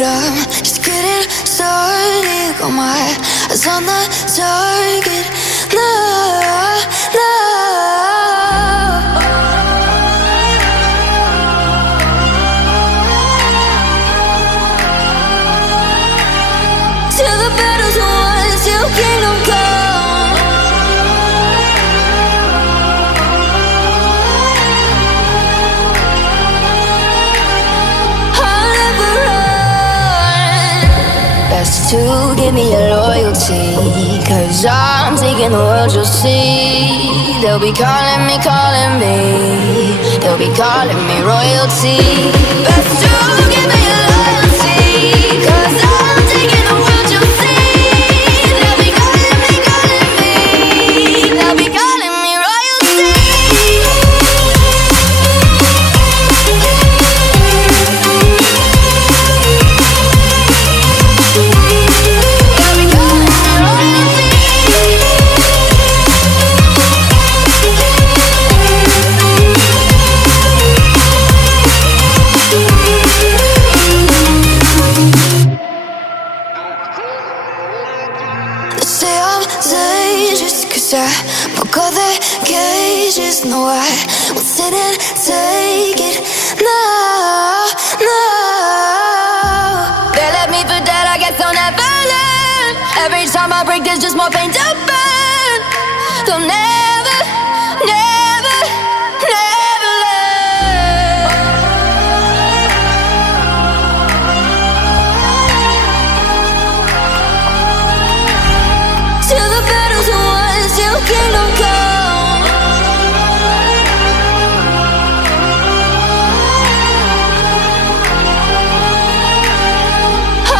but I'm just getting started. Got my eyes on the target. No, no. Till the battle's won, till kingdom come. I'll never run. Best to give me your loyalty, 'cause I'm taking the world, you'll see. They'll be calling me, calling me. They'll be calling me royalty. Best to give me your loyalty, 'cause I'm taking the world, you'll see. They'll be calling me, calling me. They'll be calling me royalty. They'll be calling me royalty. They say I'm dangerous 'cause I broke all their cages. No, I won't sit and take it. No, no. They left me for dead, I guess I'll never learn. Every time I break, there's just more pain to burn. They'll never, never, never learn. Till the battle's won, till kingdom come.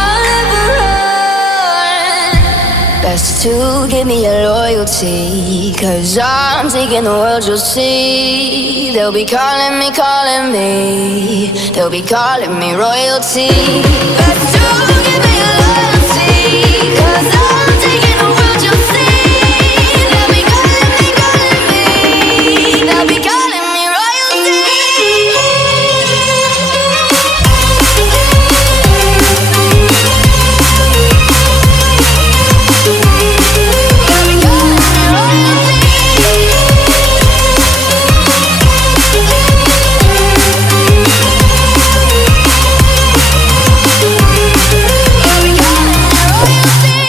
I'll never run. Best to give me your loyalty, 'cause I'm taking the world, you'll see. They'll be calling me, calling me. They'll be calling me royalty. Best to give me your loyalty, 'cause I'm taking the world, you'll see. They'll be calling me, calling me. They'll be calling me royalty. They'll be calling me royalty. They'll be calling me royalty.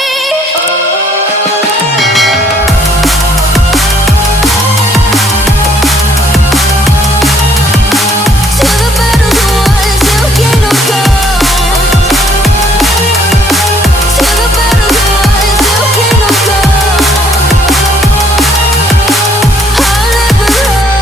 Till the battle's won, till kingdom come. Till the battle's won, till kingdom come. I'll never run.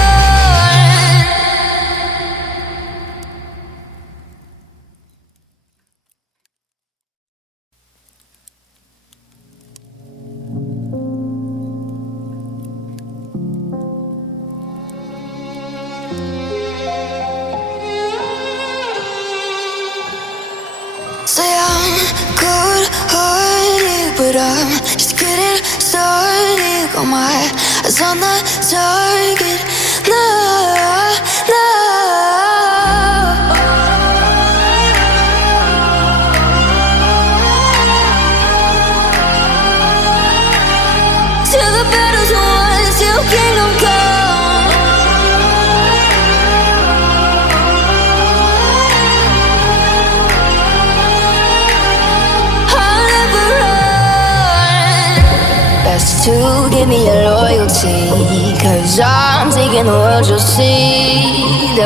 Say I'm good-hearted, but I'm just getting started. Got my eyes on the target. No, no. Till the battle's won, till kingdom come. I'll never run. Best to give me your loyalty, 'cause I'm taking the world, you'll see.